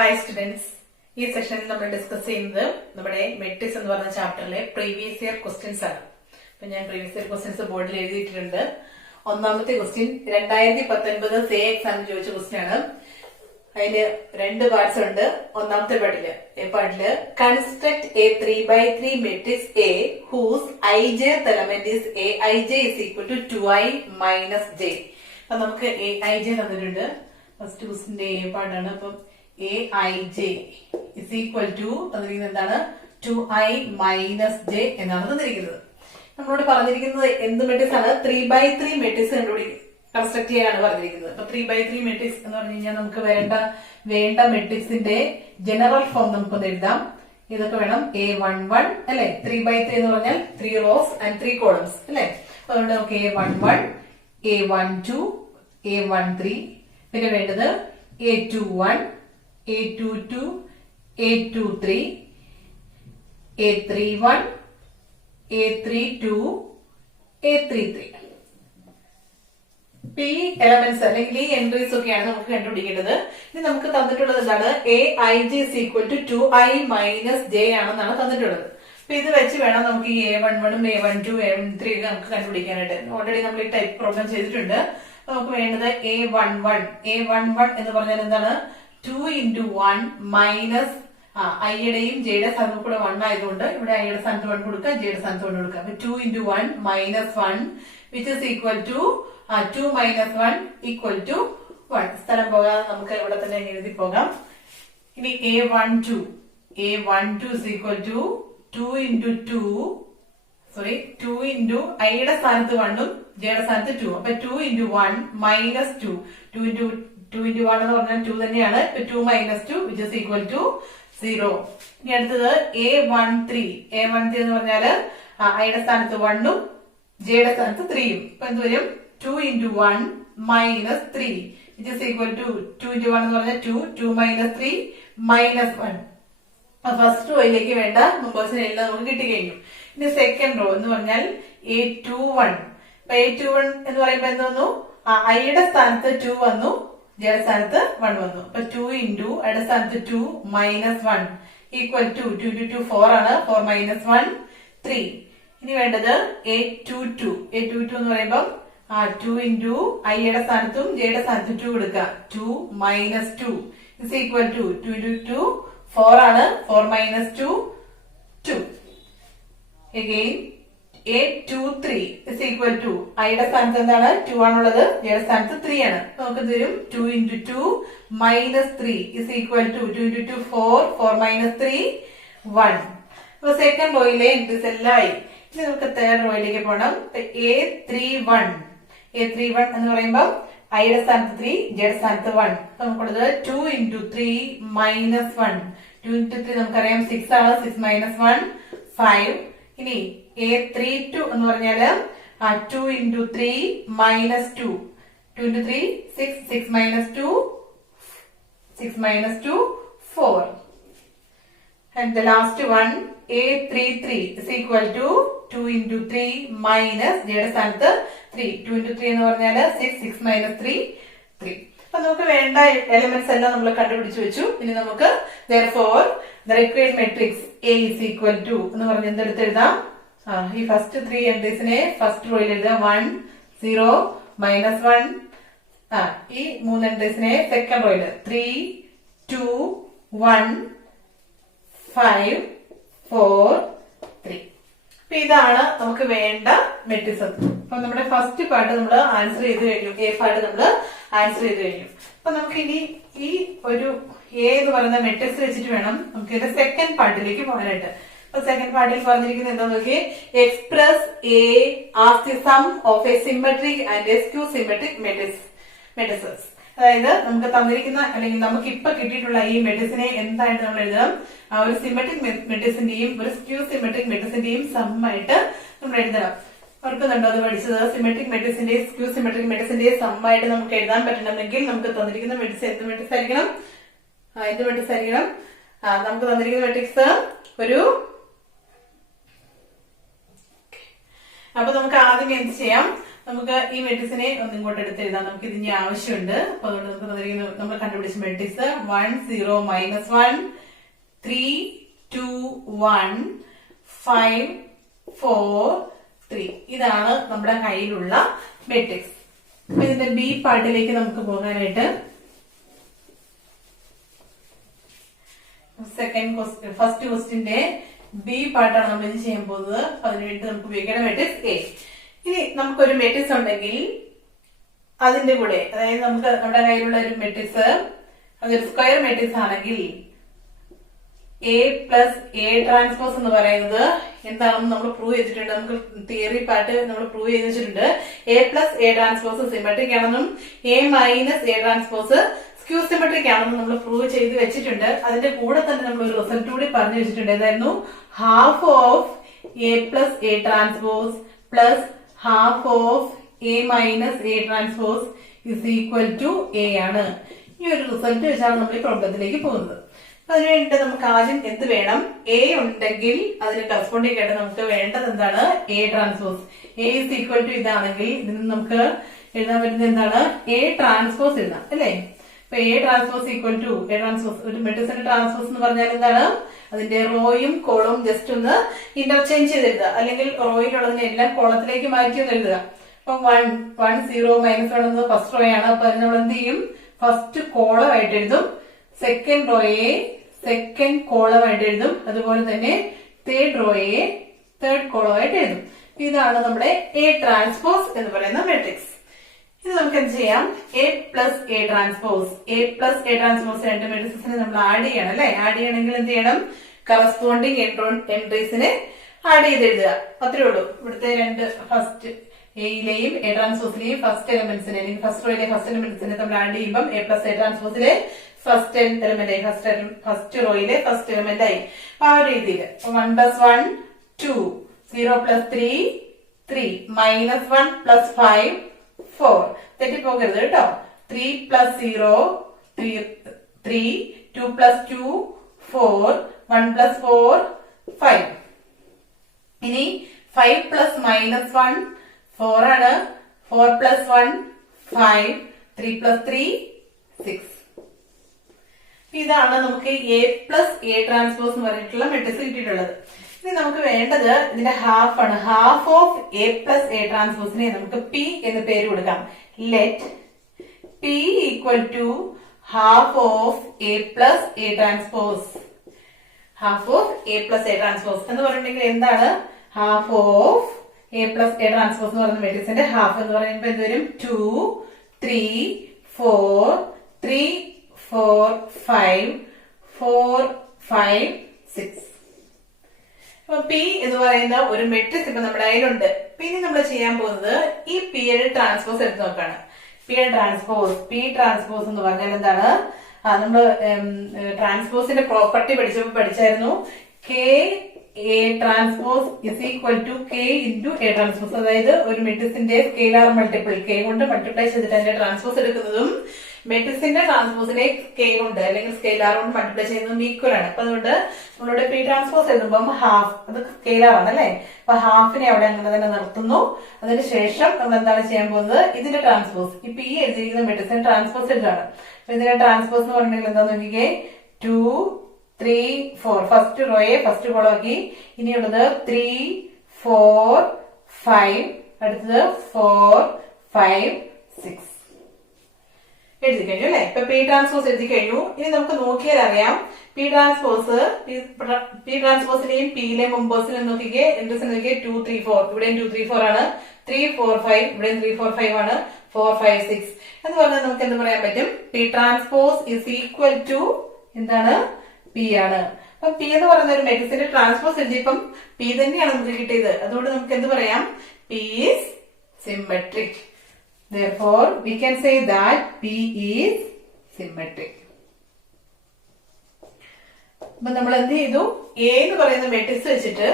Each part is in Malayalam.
ഹായ് സ്റ്റുഡൻസ്, ഈ സെഷനിൽ നമ്മൾ ഡിസ്കസ് ചെയ്യുന്നത് നമ്മുടെ മെട്രിക്സ് എന്ന് പറഞ്ഞ ചാപ്റ്ററിലെ പ്രീവിയസ് ഇയർ ക്വസ്റ്റ്യൻസ് ആണ്. അപ്പൊ ഞാൻ പ്രീവിയസ് ഇയർ ക്വസ്റ്റ്യൻസ് ബോർഡിൽ എഴുതിയിട്ടുണ്ട്. ഒന്നാമത്തെ ക്വസ്റ്റ്യൻ 2019 സേ എക്സാമിന് ചോദിച്ച ക്വസ്റ്റ്യൻ ആണ്. അതിന് രണ്ട് പാർട്സ് ഉണ്ട്. ഒന്നാമത്തെ പാർട്ടില് construct a 3x3 matrix A whose ijth element is aij is equal to 2i minus j. അപ്പൊ നമുക്ക് aij തന്നിട്ടുണ്ട്. ഫസ്റ്റ് ക്വസ്റ്റിന്റെ എ പാർട്ടാണ്. അപ്പം aij is equal to തന്നിരിക്കുന്നത് എന്താണ്? 2i minus j എന്നാണ് തന്നിരിക്കുന്നത്. നമ്മളോട് പറഞ്ഞിരിക്കുന്നത് എന്ത് മെട്രിക്സ് ആണ്? 3x3 മെട്രിക്സ് കൺസ്ട്രക്ട് ചെയ്യാനാണ് പറഞ്ഞിരിക്കുന്നത്. അപ്പൊ 3x3 മെട്രിക്സ് എന്ന് പറഞ്ഞു കഴിഞ്ഞാൽ നമുക്ക് വേണ്ട മെട്രിക്സിന്റെ ജനറൽ ഫോം നമുക്കൊന്ന് എഴുതാം. ഇതൊക്കെ വേണം. A11 അല്ലെ, 3x3 എന്ന് പറഞ്ഞാൽ 3 റോസ് ആൻഡ് 3 കോളംസ് അല്ലെ. അതുകൊണ്ട് നമുക്ക് A11, A12, A13, പിന്നെ വേണ്ടത് A21, A22, A23, A31, A32, A33. ഈ എലമെന്റ്സ് അല്ലെങ്കിൽ ഈ എൻട്രീസ് ഒക്കെയാണ് നമുക്ക് കണ്ടുപിടിക്കേണ്ടത്. ഇനി നമുക്ക് തന്നിട്ടുള്ളത് എന്താണ്? aij is equal to 2i minus j ആണെന്നാണ് തന്നിട്ടുള്ളത്. അപ്പൊ ഇത് വെച്ച് വേണം നമുക്ക് ഈ A11, A12, A13 ഒക്കെ നമുക്ക് കണ്ടുപിടിക്കാനായിട്ട്. ഓൾറെഡി നമ്മൾ ഈ ടൈപ്പ് പ്രോബ്ലം ചെയ്തിട്ടുണ്ട്. നമുക്ക് വേണ്ടത് A11 എന്ന് പറഞ്ഞാൽ എന്താണ്? 2 into 1 മൈനസ് ഐയുടെയും ജെയുടെ സ്ഥാനത്ത് കൂടെ 1 ആയതുകൊണ്ട് ഇവിടെ ഐയുടെ സ്ഥാനത്ത് 1 കൊടുക്കുക, ജെയുടെ സ്ഥാനത്ത് 1 കൊടുക്കുക. അപ്പൊ 2 into 1 minus 1 which is equal to 2 minus 1 equal to 1. സ്ഥലം പോകാതെ നമുക്ക് ഇവിടെ തന്നെ എഴുതി പോകാം. ഇനി A12 is equal to 2 into 2 into ഐയുടെ സ്ഥാനത്ത് 1 ഉം ജെയുടെ സ്ഥാനത്ത് 2. അപ്പൊ 2 into 1 minus 2 into 1 എന്ന് പറഞ്ഞാൽ 2 തന്നെയാണ്. 2 minus 2 which is equal to 0. ഇനി അടുത്തത് A13 എന്ന് പറഞ്ഞാല് ഐയുടെ സ്ഥാനത്ത് 1 ഉം ജെയുടെ സ്ഥാനത്ത് 3 ഉം. അപ്പൊ എന്ത് വരും? 2 into 1 minus 3 which is equal to 2 into 1 എന്ന് പറഞ്ഞാൽ 2 minus 3 minus 1. ഫസ്റ്റ് റോയിലേക്ക് വേണ്ട നമ്പേഴ്സിനെ എല്ലാം നമുക്ക് കിട്ടിക്കഴിഞ്ഞു. ഇനി സെക്കൻഡ് റോ എന്ന് പറഞ്ഞാൽ A21. അപ്പൊ A21 എന്ന് പറയുമ്പോ എന്ത് വന്നു? ഐയുടെ സ്ഥാനത്ത് 2 വന്നു, ജെയുടെ സ്ഥാനത്ത് 1 വന്നു. അപ്പൊ 2 into ഐയുടെ സ്ഥാനത്ത് 2 minus 1 equal to 2 into 2 4 ആണ്. 4 minus 1 3. ഇനി വേണ്ടത് A22 എന്ന് പറയുമ്പം 2 into ഐയുടെ സ്ഥാനത്തും ജെയുടെ സ്ഥാനത്തും 2 കൊടുക്കുക. 2 minus 2 is equal to 2 into 2 4 ആണ്. 4 minus 2 2. Again A23 is equal to ഐയുടെ സ്ഥാനത്ത് എന്താണ്? 2 ആണുള്ളത്, ജെയുടെ സ്ഥാനത്ത് 3 ആണ്. നമുക്ക് തരും 2 into 2 minus 3 is equal to 2 into 2 4 minus 3 1. അപ്പൊ സെക്കൻഡ് റോയിലെ എൻട്രീസ് എല്ലാം ആയി. ഇനി നമുക്ക് തേർഡ് റോയിലേക്ക് പോകണം. A31 എന്ന് പറയുമ്പോൾ ഐയുടെ സ്ഥാനത്ത് 3, ജെയുടെ സ്ഥാനത്ത് 1. നമുക്കുള്ളത് 2 into 3 minus 1. 2 into 3 നമുക്കറിയാം 6 ആണ്. 6 minus 1 5. ഇനി A32 എന്ന് പറഞ്ഞാല് 2 into 3 minus 2. 2 into 3 6. 6 minus 2 4. And the last one A33 is equal to 2 into 3 minus ജെയുടെ സ്ഥാനത്ത് 3. 2 into 3 എന്ന് പറഞ്ഞാല് 6. 6 minus 3 3. അപ്പൊ നമുക്ക് വേണ്ട എലിമെന്റ്സ് എല്ലാം നമ്മൾ കണ്ടുപിടിച്ചു വെച്ചു. ഇനി നമുക്ക് therefore the required matrix A is equal to എന്ന് പറഞ്ഞ് എന്തെടുത്ത് എഴുതാം? ഈ ഫസ്റ്റ് 3 എൻട്രീസിനെ ഫസ്റ്റ് റോയിൽ എഴുതാം. 1 0 minus 1. ഈ 3 എൻട്രീസിനെ സെക്കൻഡ് റോയിൽ 3 2 1 5 4 3. അപ്പൊ ഇതാണ് നമുക്ക് വേണ്ട മെട്രിക്സ്. അപ്പൊ നമ്മുടെ ഫസ്റ്റ് പാർട്ട് നമ്മൾ ആൻസർ ചെയ്ത് കഴിഞ്ഞു. എ പാർട്ട് നമ്മൾ ആൻസർ ചെയ്ത് കഴിഞ്ഞു. അപ്പൊ നമുക്ക് ഇനി ഈ ഒരു എ എന്ന് പറയുന്ന മെട്രിക്സ് വെച്ചിട്ട് വേണം നമുക്ക് ഇതിന്റെ സെക്കൻഡ് പാർട്ടിലേക്ക് പോകാനായിട്ട്. അപ്പൊ സെക്കൻഡ് പാർട്ടിൽ പറഞ്ഞിരിക്കുന്നത് എന്താ നോക്കി? Express A as the sum of A symmetric and A skew symmetric matrixes. അതായത് നമുക്ക് തന്നിരിക്കുന്ന അല്ലെങ്കിൽ നമുക്ക് ഇപ്പൊ കിട്ടിയിട്ടുള്ള ഈ മെട്രിക്സിനെ എന്തായിട്ട് നമ്മൾ എഴുതണം? ഒരു സിമെട്രിക് മെട്രിക്സിന്റെയും ഒരു സ്ക്യൂ സിമെട്രിക് മെട്രിക്സിന്റെയും സമ്മായിട്ട് നമ്മൾ എഴുതണം. ഓർക്കുന്നുണ്ടോ അത് പഠിച്ചത്? സിമെട്രിക് മെട്രിക്സിന്റെയും സ്ക്യൂ സിമെട്രിക് മെട്രിക്സിന്റെയും സമ്മായിട്ട് നമുക്ക് എഴുതാൻ പറ്റണമെങ്കിൽ നമുക്ക് തന്നിരിക്കുന്ന മെട്രിക്സ് എന്ത് മെട്രിക്സ് ആയിരിക്കണം? എന്ത് മെട്രിക്സ് ആയിരിക്കണം? നമുക്ക് തന്നിരിക്കുന്ന മെട്രിക്സ് ഒരു അപ്പൊ നമുക്ക് ആദ്യം എന്ത് ചെയ്യാം? നമുക്ക് ഈ മെട്രിക്സിനെ ഒന്ന് ഇങ്ങോട്ട് എടുത്തെഴുതാം. നമുക്ക് ഇതിന്റെ ആവശ്യമുണ്ട്. അപ്പൊ അതുകൊണ്ട് നമുക്ക് തന്നിരിക്കുന്ന നമ്മൾ കണ്ടുപിടിച്ച മെട്രിക്സ് 1 0 -1 3 2 1 5 4 3 ഇതാണ് നമ്മുടെ കയ്യിലുള്ള മെട്രിക്സ്. അപ്പൊ ഇതിന്റെ ബി പാർട്ടിലേക്ക് നമുക്ക് പോകാനായിട്ട് ഫസ്റ്റ് ക്വസ്റ്റിന്റെ ബി പാർട്ടാണ് നമ്മൾ ഇത് ചെയ്യാൻ പോകുന്നത്. അതിനുവേണ്ടി നമുക്ക് ഉപയോഗിക്കേണ്ട മെട്രിക്സ് എ. ഇനി നമുക്കൊരു മെട്രിക്സ് ഉണ്ടെങ്കിൽ അതിന്റെ കൂടെ, അതായത് നമുക്ക് നമ്മുടെ കയ്യിലുള്ള ഒരു മെട്രിക്സ് അതൊരു സ്ക്വയർ മെട്രിക്സ് ആണെങ്കിൽ എ പ്ലസ് എ ട്രാൻസ്പോസ് എന്ന് പറയുന്നത് എന്താണെന്ന് നമ്മൾ പ്രൂവ് ചെയ്തിട്ടുണ്ട്. നമുക്ക് തിയറി പാർട്ട് നമ്മൾ പ്രൂവ് ചെയ്ത് വെച്ചിട്ടുണ്ട്. A plus A transpose symmetric ആണെന്നും A minus A transpose skew symmetric ആണെന്നും നമ്മൾ പ്രൂവ് ചെയ്ത് വെച്ചിട്ടുണ്ട്. അതിന്റെ കൂടെ തന്നെ നമ്മൾ ഒരു റിസൾട്ട് കൂടി പറഞ്ഞു വെച്ചിട്ടുണ്ട്. എന്തായിരുന്നു? Half of A plus A transpose plus half of A minus A transpose is equal to A ആണ്. ഈ ഒരു റിസൾട്ട് വെച്ചാണ് നമ്മൾ ഈ പ്രോബ്ലത്തിലേക്ക് പോകുന്നത്. അതിനുവേണ്ടി നമുക്ക് ആദ്യം എന്ത് വേണം? എ ഉണ്ടെങ്കിൽ അതിന് കറസ്പോണ്ടിങ് ആയിട്ട് നമുക്ക് വേണ്ടത് എന്താണ്? A transpose. A is equal to ഇതാണെങ്കിൽ ഇതിന് നമുക്ക് എഴുതാൻ പറ്റുന്നത് എന്താണ്? എ ട്രാൻസ്പോസ് എഴുതാം അല്ലെ? അപ്പൊ A transpose equal to A transpose. ഒരു മെട്രിക്സിന്റെ ട്രാൻസ്പോസ് എന്ന് പറഞ്ഞാൽ എന്താണ്? അതിന്റെ റോയും കോളവും ജസ്റ്റ് ഒന്ന് ഇന്റർചേഞ്ച് ചെയ്ത് എഴുതുക, അല്ലെങ്കിൽ റോയിലുള്ളതിനെ എല്ലാം കോളത്തിലേക്ക് മാറ്റി ഒന്ന് എഴുതുക. അപ്പൊ 1 0 -1 എന്നത് ഫസ്റ്റ് റോ ആണ്. അപ്പൊ അതിന് നമ്മൾ എന്ത് ചെയ്യും? ഫസ്റ്റ് കോളമായിട്ട് എഴുതും. സെക്കൻഡ് റോയെ സെക്കൻഡ് കോളമായിട്ട് എഴുതും. അതുപോലെ തന്നെ തേർഡ് റോയെ തേർഡ് കോളമായിട്ട് എഴുതും. ഇതാണ് നമ്മുടെ എ ട്രാൻസ്പോസ് എന്ന് പറയുന്ന മെട്രിക്സ്. ഇത് നമുക്ക് എന്ത് ചെയ്യാം? A plus A transpose. A plus A transpose രണ്ട് മെട്രിക്സിനെ നമ്മൾ ആഡ് ചെയ്യണം അല്ലെ? ആഡ് ചെയ്യണമെങ്കിൽ എന്ത് ചെയ്യണം? കറസ്പോണ്ടിങ് എൻട്രീസിനെ ആഡ് ചെയ്ത് എഴുതുക. അത്രേ ഉള്ളൂ. ഇവിടുത്തെ രണ്ട് ഫസ്റ്റ് എയിലെയും എ ട്രാൻസ്പോസിലെയും ഫസ്റ്റ് എലമെന്റ്സിനെ അല്ലെങ്കിൽ ഫസ്റ്റ് റോയിലെ ഫസ്റ്റ് എലമെന്റ്സിനെ നമ്മൾ ആഡ് ചെയ്യുമ്പോൾ എ പ്ലസ് എ ട്രാൻസ്പോസിലെ ഫസ്റ്റ് എലമെന്റ് ആയി, ഫസ്റ്റ് റോയിലെ ഫസ്റ്റ് എലമെന്റ് ആയി. ആ ഒരു രീതിയിൽ 1 + 1 2 0 + 3 3 -1 + 5 4. തെറ്റിപ്പോകരുത് കേട്ടോ. 3 + 0 3 2 + 2 4 1 + 4 5. ഇനി 5 + -1 4 ആണ്. 4 + 1 5 3 + 3 6. ഇതാണ് നമുക്ക് എ പ്ലസ് എ ട്രാൻസ്പോസ് എന്ന് പറഞ്ഞിട്ടുള്ള മെട്രിക്സ് കിട്ടിയിട്ടുള്ളത്. ഇനി നമുക്ക് വേണ്ടത് ഇതിന്റെ ഹാഫ് ആണ്. Half of A plus A ട്രാൻസ്പോസിനെ നമുക്ക് പി എന്ന് പേര് കൊടുക്കാം. Let P equal to half of A plus A transpose. Half of A plus A transpose എന്ന് പറഞ്ഞിട്ടുണ്ടെങ്കിൽ എന്താണ്? Half of A plus A transpose എന്ന് പറയുന്ന മെട്രിക്സിന്റെ ഹാഫ് എന്ന് പറയുമ്പോൾ എന്ത് വരും? 2 3 4 3 4 5 4 5 6. അപ്പൊ പി എന്ന് പറയുന്ന ഒരു മെട്രിക്സ് ഇപ്പൊ നമ്മുടെ കയ്യിലുണ്ട്. പിന്നെ നമ്മൾ ചെയ്യാൻ പോകുന്നത് ഈ പി യുടെ ട്രാൻസ്പോസ് എടുത്ത് നോക്കാണ്. പി യുടെ ട്രാൻസ്പോസ്, പി ട്രാൻസ്പോസ് എന്ന് പറഞ്ഞാൽ എന്താണ്? നമ്മള് ട്രാൻസ്പോസിന്റെ പ്രോപ്പർട്ടി പഠിച്ചപ്പോൾ പഠിച്ചായിരുന്നു. K A transpose is equal to K into A transpose. അതായത് ഒരു മെട്രിക്സിന്റെ സ്കെയിലാർ മൾട്ടിപ്പിൾ കെ കൊണ്ട് മൾട്ടിപ്ലൈ ചെയ്തിട്ട് അതിന്റെ ട്രാൻസ്പോസ് എടുക്കുന്നതും മെട്രിക്സിന്റെ ട്രാൻസ്പോസിനെ കെ കൊണ്ട് അല്ലെങ്കിൽ സ്കെയിലാർ കൊണ്ട് മൾട്ടിപ്ലൈ ചെയ്യുന്നതും ഈക്വൽ ആണ്. അപ്പൊ അതുകൊണ്ട് നമ്മളിവിടെ പി ട്രാൻസ്പോസ് എഴുതുമ്പോൾ ഹാഫ്, അത് സ്കെയിലാർ ആണ് അല്ലെ? അപ്പൊ ഹാഫിനെ അവിടെ അങ്ങനെ തന്നെ നിർത്തുന്നു. അതിനുശേഷം നമ്മൾ എന്താണ് ചെയ്യാൻ പോകുന്നത്? ഇതിന്റെ ട്രാൻസ്പോസ്, ഈ പി എഴുതിയിരിക്കുന്ന മെട്രിക്സിന്റെ ട്രാൻസ്പോസ് എഴുതാണ്. അപ്പൊ ഇതിന്റെ ട്രാൻസ്പോസ് എന്ന് പറഞ്ഞിട്ടുണ്ടെങ്കിൽ എന്താന്ന് നോക്കിക്കേ? 2 3 4 ഫസ്റ്റ് റോയെ ഫസ്റ്റ് കോളമാക്കി. ഇനിയുള്ളത് 3 4 5 അടുത്തത് 4 5 6 എഴുതി കഴിഞ്ഞു അല്ലെ? ഇപ്പൊ പി ട്രാൻസ്പോസ് എഴുതി കഴിഞ്ഞു. ഇനി നമുക്ക് നോക്കിയാൽ അറിയാം പി ട്രാൻസ്പോസിലെയും പിയിലെയും മെമ്പേഴ്സിനെ നോക്കിക്കേ. എൻട്രീസിനെ നോക്കിയേ 2 3 4. ഇവിടെയും 2 3 4 ആണ്. 3 4 5 ഇവിടെയും 3 4 5 ആണ്. 4 5 6 എന്ന് പറഞ്ഞാൽ നമുക്ക് എന്ത് പറയാൻ പറ്റും? P transpose is equal to എന്താണ്? പി ആണ്. അപ്പൊ പി എന്ന് പറയുന്ന ഒരു മെട്രിക്സിന്റെ ട്രാൻസ്പോസ് എഴുതിയപ്പം പി തന്നെയാണ് നമുക്ക് കിട്ടിയത്. അതുകൊണ്ട് നമുക്ക് എന്ത് പറയാം? P is symmetric. Therefore, we can say that P is symmetric. അപ്പൊ നമ്മൾ എന്ത് ചെയ്തു? എ എന്ന് പറയുന്ന മെട്രിക്സ് വെച്ചിട്ട്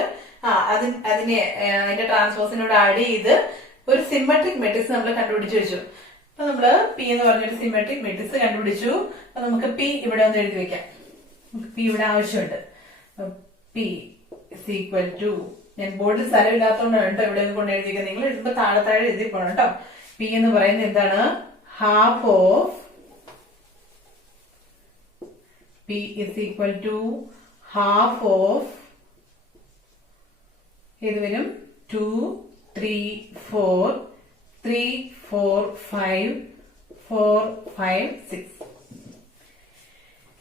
അതിന്റെ ട്രാൻസ്പോസിനോട് ആഡ് ചെയ്ത് ഒരു സിമെട്രിക് മെട്രിക്സ് നമ്മൾ കണ്ടുപിടിച്ചു വെച്ചു. അപ്പൊ നമ്മള് പി എന്ന് പറഞ്ഞൊരു സിമെട്രിക് മെട്രിക്സ് കണ്ടുപിടിച്ചു. അപ്പൊ നമുക്ക് പി ഇവിടെ ഒന്ന് എഴുതി വെക്കാം. നമുക്ക് പി ഇവിടെ ആവശ്യമുണ്ട്. പി ഇസ് ഈക്വൽ ടു ഞാൻ ബോർഡിൽ സ്ഥലമില്ലാത്തതുകൊണ്ടാണ് കേട്ടോ ഇവിടെ കൊണ്ട് എഴുതിയിരിക്കുന്നത്. നിങ്ങൾ എഴുതുമ്പോൾ താഴെ താഴെ എഴുതി പോകണം കേട്ടോ. പി എന്ന് പറയുന്നത് എന്താണ്? Half of P is equal to half of ഇത് വരും 2, 3, 4, 3, 4, 5, 4, 5, 6.